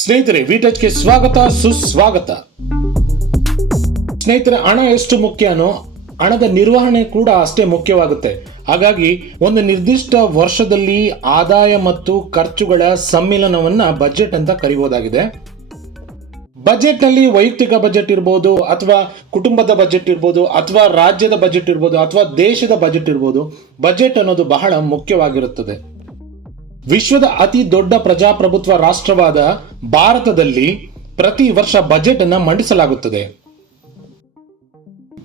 ಸ್ನೇಹಿತರೆ, ವಿಟಚ್ಗೆ ಸ್ವಾಗತ ಸುಸ್ವಾಗತ. ಸ್ನೇಹಿತರೆ, ಹಣ ಎಷ್ಟು ಮುಖ್ಯನೋ ಹಣದ ನಿರ್ವಹಣೆ ಕೂಡ ಅಷ್ಟೇ ಮುಖ್ಯವಾಗುತ್ತೆ. ಹಾಗಾಗಿ ಒಂದು ನಿರ್ದಿಷ್ಟ ವರ್ಷದಲ್ಲಿ ಆದಾಯ ಮತ್ತು ಖರ್ಚುಗಳ ಸಮ್ಮಿಲನವನ್ನ ಬಜೆಟ್ ಅಂತ ಕರೆಯಬಹುದಾಗಿದೆ. ಬಜೆಟ್ ನಲ್ಲಿ ವೈಯಕ್ತಿಕ ಬಜೆಟ್ ಇರ್ಬೋದು, ಅಥವಾ ಕುಟುಂಬದ ಬಜೆಟ್ ಇರ್ಬೋದು, ಅಥವಾ ರಾಜ್ಯದ ಬಜೆಟ್ ಇರ್ಬೋದು, ಅಥವಾ ದೇಶದ ಬಜೆಟ್ ಇರ್ಬೋದು. ಬಜೆಟ್ ಅನ್ನೋದು ಬಹಳ ಮುಖ್ಯವಾಗಿರುತ್ತದೆ. ವಿಶ್ವದ ಅತಿ ದೊಡ್ಡ ಪ್ರಜಾಪ್ರಭುತ್ವ ರಾಷ್ಟ್ರವಾದ ಭಾರತದಲ್ಲಿ ಪ್ರತಿ ವರ್ಷ ಬಜೆಟ್ ಅನ್ನು ಮಂಡಿಸಲಾಗುತ್ತದೆ.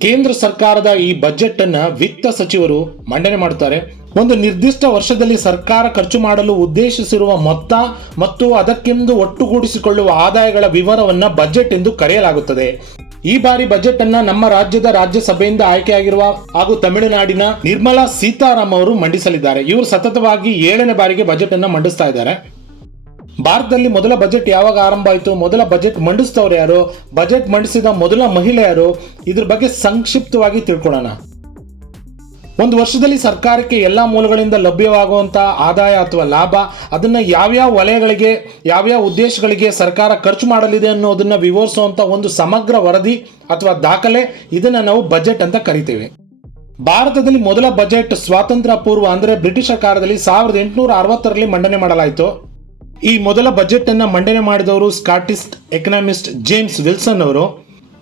ಕೇಂದ್ರ ಸರ್ಕಾರದ ಈ ಬಜೆಟ್ ಅನ್ನ ವಿತ್ತ ಸಚಿವರು ಮಂಡನೆ ಮಾಡುತ್ತಾರೆ. ಒಂದು ನಿರ್ದಿಷ್ಟ ವರ್ಷದಲ್ಲಿ ಸರ್ಕಾರ ಖರ್ಚು ಮಾಡಲು ಉದ್ದೇಶಿಸಿರುವ ಮೊತ್ತ ಮತ್ತು ಅದಕ್ಕೆಂದು ಒಟ್ಟುಗೂಡಿಸಿಕೊಳ್ಳುವ ಆದಾಯಗಳ ವಿವರವನ್ನ ಬಜೆಟ್ ಎಂದು ಕರೆಯಲಾಗುತ್ತದೆ. ಈ ಬಾರಿ ಬಜೆಟ್ ಅನ್ನ ನಮ್ಮ ರಾಜ್ಯದ ರಾಜ್ಯಸಭೆಯಿಂದ ಆಯ್ಕೆಯಾಗಿರುವ ಹಾಗೂ ತಮಿಳುನಾಡಿನ ನಿರ್ಮಲಾ ಸೀತಾರಾಮನ್ ಅವರು ಮಂಡಿಸಲಿದ್ದಾರೆ. ಇವರು ಸತತವಾಗಿ 7ನೇ ಬಾರಿಗೆ ಬಜೆಟ್ ಅನ್ನ ಮಂಡಿಸ್ತಾ ಇದ್ದಾರೆ. ಭಾರತದಲ್ಲಿ ಮೊದಲ ಬಜೆಟ್ ಯಾವಾಗ ಆರಂಭ ಆಯಿತು, ಮೊದಲ ಬಜೆಟ್ ಮಂಡಿಸಿದವರು ಯಾರು, ಬಜೆಟ್ ಮಂಡಿಸಿದ ಮೊದಲ ಮಹಿಳೆ ಯಾರು, ಇದ್ರ ಬಗ್ಗೆ ಸಂಕ್ಷಿಪ್ತವಾಗಿ ತಿಳ್ಕೊಳ್ಳೋಣ. ಒಂದು ವರ್ಷದಲ್ಲಿ ಸರ್ಕಾರಕ್ಕೆ ಎಲ್ಲಾ ಮೂಲಗಳಿಂದ ಲಭ್ಯವಾಗುವಂತಹ ಆದಾಯ ಅಥವಾ ಲಾಭ, ಅದನ್ನ ಯಾವ್ಯಾವ ವಲಯಗಳಿಗೆ ಯಾವ್ಯಾವ ಉದ್ದೇಶಗಳಿಗೆ ಸರ್ಕಾರ ಖರ್ಚು ಮಾಡಲಿದೆ ಅನ್ನೋದನ್ನ ವಿವರಿಸುವಂತ ಒಂದು ಸಮಗ್ರ ವರದಿ ಅಥವಾ ದಾಖಲೆ, ಇದನ್ನ ನಾವು ಬಜೆಟ್ ಅಂತ ಕರಿತೇವೆ. ಭಾರತದಲ್ಲಿ ಮೊದಲ ಬಜೆಟ್ ಸ್ವಾತಂತ್ರ್ಯ ಪೂರ್ವ ಅಂದ್ರೆ ಬ್ರಿಟಿಷ್ ಕಾಲದಲ್ಲಿ 1860ರಲ್ಲಿ ಮಂಡನೆ ಮಾಡಲಾಯಿತು. ಈ ಮೊದಲ ಬಜೆಟ್ ಅನ್ನ ಮಂಡನೆ ಮಾಡಿದವರು ಸ್ಕಾಟಿಷ್ ಎಕನಾಮಿಸ್ಟ್ ಜೇಮ್ಸ್ ವಿಲ್ಸನ್ ಅವರು.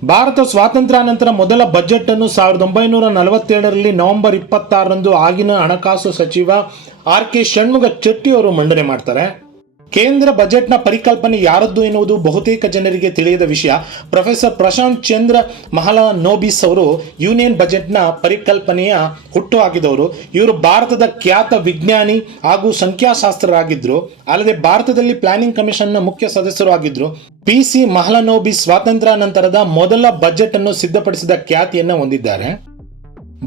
ಭಾರತ ಸ್ವಾತಂತ್ರ್ಯ ನಂತರ ಮೊದಲ ಬಜೆಟ್ ಅನ್ನು 1947ರಲ್ಲಿ ನವೆಂಬರ್ 26ರಂದು ಆಗಿನ ಹಣಕಾಸು ಸಚಿವ RK ಷಣ್ಮುಗ ಚೆಟ್ಟಿ ಅವರು ಮಂಡನೆ ಮಾಡ್ತಾರೆ. ಕೇಂದ್ರ ಬಜೆಟ್ನ ಪರಿಕಲ್ಪನೆ ಯಾರದ್ದು ಎನ್ನುವುದು ಬಹುತೇಕ ಜನರಿಗೆ ತಿಳಿಯದ ವಿಷಯ. ಪ್ರೊಫೆಸರ್ ಪ್ರಶಾಂತ್ ಚಂದ್ರ ಮಹಲಾನೋಬಿಸ್ ಅವರು ಯೂನಿಯನ್ ಬಜೆಟ್ನ ಪರಿಕಲ್ಪನೆಯ ಹುಟ್ಟು ಹಾಕಿದವರು. ಇವರು ಭಾರತದ ಖ್ಯಾತ ವಿಜ್ಞಾನಿ ಹಾಗೂ ಸಂಖ್ಯಾಶಾಸ್ತ್ರರಾಗಿದ್ದರು. ಅಲ್ಲದೆ ಭಾರತದಲ್ಲಿ ಪ್ಲಾನಿಂಗ್ ಕಮಿಷನ್ನ ಮುಖ್ಯ ಸದಸ್ಯರು ಆಗಿದ್ರು. PC ಮಹಲಾನೋಬಿಸ್ ಸ್ವಾತಂತ್ರ್ಯ ನಂತರದ ಮೊದಲ ಬಜೆಟ್ ಅನ್ನು ಸಿದ್ಧಪಡಿಸಿದ ಖ್ಯಾತಿಯನ್ನು ಹೊಂದಿದ್ದಾರೆ.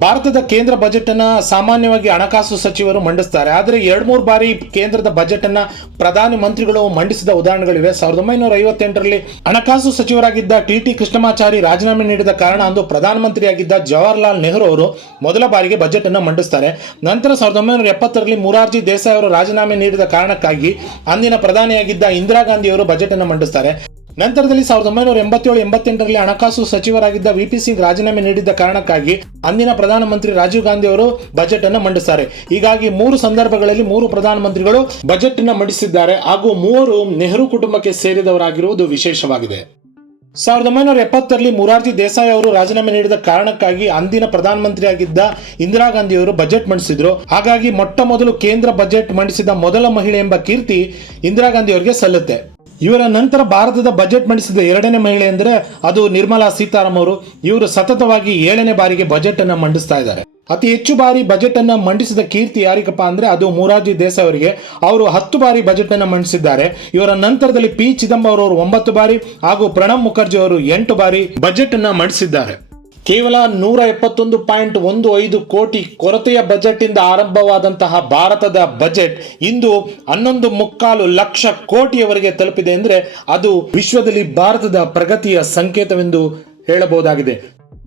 ಭಾರತದ ಕೇಂದ್ರ ಬಜೆಟ್ ಅನ್ನ ಸಾಮಾನ್ಯವಾಗಿ ಹಣಕಾಸು ಸಚಿವರು ಮಂಡಿಸ್ತಾರೆ. ಆದರೆ 2-3 ಬಾರಿ ಕೇಂದ್ರದ ಬಜೆಟ್ ಅನ್ನ ಪ್ರಧಾನಿ ಮಂತ್ರಿಗಳು ಮಂಡಿಸಿದ ಉದಾಹರಣೆಗಳಿವೆ. 1958ರಲ್ಲಿ ಹಣಕಾಸು ಸಚಿವರಾಗಿದ್ದ TT ಕೃಷ್ಣಮಾಚಾರಿ ರಾಜೀನಾಮೆ ನೀಡಿದ ಕಾರಣ ಅಂದು ಪ್ರಧಾನಮಂತ್ರಿಯಾಗಿದ್ದ ಜವಾಹರ್ಲಾಲ್ ನೆಹರು ಅವರು ಮೊದಲ ಬಾರಿಗೆ ಬಜೆಟ್ ಅನ್ನು ಮಂಡಿಸ್ತಾರೆ. ನಂತರ 1970ರಲ್ಲಿ ಮೊರಾರ್ಜಿ ದೇಸಾಯಿ ಅವರು ರಾಜೀನಾಮೆ ನೀಡಿದ ಕಾರಣಕ್ಕಾಗಿ ಅಂದಿನ ಪ್ರಧಾನಿಯಾಗಿದ್ದ ಇಂದಿರಾ ಗಾಂಧಿ ಅವರು ಬಜೆಟ್ ಅನ್ನು ಮಂಡಿಸ್ತಾರೆ. ನಂತರದಲ್ಲಿ 1987-88ರಲ್ಲಿ ಹಣಕಾಸು ಸಚಿವರಾಗಿದ್ದ VP ಸಿಂಗ್ ರಾಜೀನಾಮೆ ನೀಡಿದ್ದ ಕಾರಣಕ್ಕಾಗಿ ಅಂದಿನ ಪ್ರಧಾನಮಂತ್ರಿ ರಾಜೀವ್ ಗಾಂಧಿ ಅವರು ಬಜೆಟ್ ಅನ್ನು ಮಂಡಿಸ್ತಾರೆ. ಹೀಗಾಗಿ 3 ಸಂದರ್ಭಗಳಲ್ಲಿ 3 ಪ್ರಧಾನಮಂತ್ರಿಗಳು ಬಜೆಟ್ ಅನ್ನು ಮಂಡಿಸಿದ್ದಾರೆ ಹಾಗೂ 3 ನೆಹರು ಕುಟುಂಬಕ್ಕೆ ಸೇರಿದವರಾಗಿರುವುದು ವಿಶೇಷವಾಗಿದೆ. 1970ರಲ್ಲಿ ಮೊರಾರ್ಜಿ ದೇಸಾಯಿ ಅವರು ರಾಜೀನಾಮೆ ನೀಡಿದ ಕಾರಣಕ್ಕಾಗಿ ಅಂದಿನ ಪ್ರಧಾನಮಂತ್ರಿಯಾಗಿದ್ದ ಇಂದಿರಾ ಗಾಂಧಿ ಅವರು ಬಜೆಟ್ ಮಂಡಿಸಿದ್ರು. ಹಾಗಾಗಿ ಮೊಟ್ಟ ಮೊದಲು ಕೇಂದ್ರ ಬಜೆಟ್ ಮಂಡಿಸಿದ ಮೊದಲ ಮಹಿಳೆ ಎಂಬ ಕೀರ್ತಿ ಇಂದಿರಾ ಗಾಂಧಿ ಅವರಿಗೆ ಸಲ್ಲುತ್ತೆ. ಇವರ ನಂತರ ಭಾರತದ ಬಜೆಟ್ ಮಂಡಿಸಿದ 2ನೇ ಮಹಿಳೆ ಅಂದರೆ ಅದು ನಿರ್ಮಲಾ ಸೀತಾರಾಮನ್ ಅವರು. ಇವರು ಸತತವಾಗಿ 7ನೇ ಬಾರಿಗೆ ಬಜೆಟ್ ಅನ್ನ ಮಂಡಿಸ್ತಾ ಇದ್ದಾರೆ. ಅತಿ ಹೆಚ್ಚು ಬಾರಿ ಬಜೆಟ್ ಅನ್ನ ಮಂಡಿಸಿದ ಕೀರ್ತಿ ಯಾರಿಗಪ್ಪ ಅಂದ್ರೆ ಅದು ಮೊರಾರ್ಜಿ ದೇಸಾಯಿ ಅವರಿಗೆ. ಅವರು 10 ಬಾರಿ ಬಜೆಟ್ ಅನ್ನ ಮಂಡಿಸಿದ್ದಾರೆ. ಇವರ ನಂತರದಲ್ಲಿ P ಚಿದಂಬರಂ ಅವರು 9 ಬಾರಿ ಹಾಗೂ ಪ್ರಣಬ್ ಮುಖರ್ಜಿ ಅವರು 8 ಬಾರಿ ಬಜೆಟ್ ಅನ್ನ ಮಂಡಿಸಿದ್ದಾರೆ. ಕೇವಲ 171.15 ಕೋಟಿ ಕೊರತೆಯ ಬಜೆಟ್ ಇಂದ ಆರಂಭವಾದಂತಹ ಭಾರತದ ಬಜೆಟ್ ಇಂದು 11.25 ಲಕ್ಷ ಕೋಟಿಯವರೆಗೆ ತಲುಪಿದೆ ಅಂದ್ರೆ ಅದು ವಿಶ್ವದಲ್ಲಿ ಭಾರತದ ಪ್ರಗತಿಯ ಸಂಕೇತವೆಂದು ಹೇಳಬಹುದಾಗಿದೆ.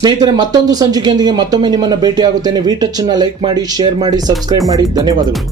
ಸ್ನೇಹಿತರೆ, ಮತ್ತೊಂದು ಸಂಚಿಕೆಯೊಂದಿಗೆ ಮತ್ತೊಮ್ಮೆ ನಿಮ್ಮನ್ನು ಭೇಟಿಯಾಗುತ್ತೇನೆ. ವಿಟಚ್ ಅನ್ನು ಲೈಕ್ ಮಾಡಿ, ಶೇರ್ ಮಾಡಿ, ಸಬ್ಸ್ಕ್ರೈಬ್ ಮಾಡಿ. ಧನ್ಯವಾದಗಳು.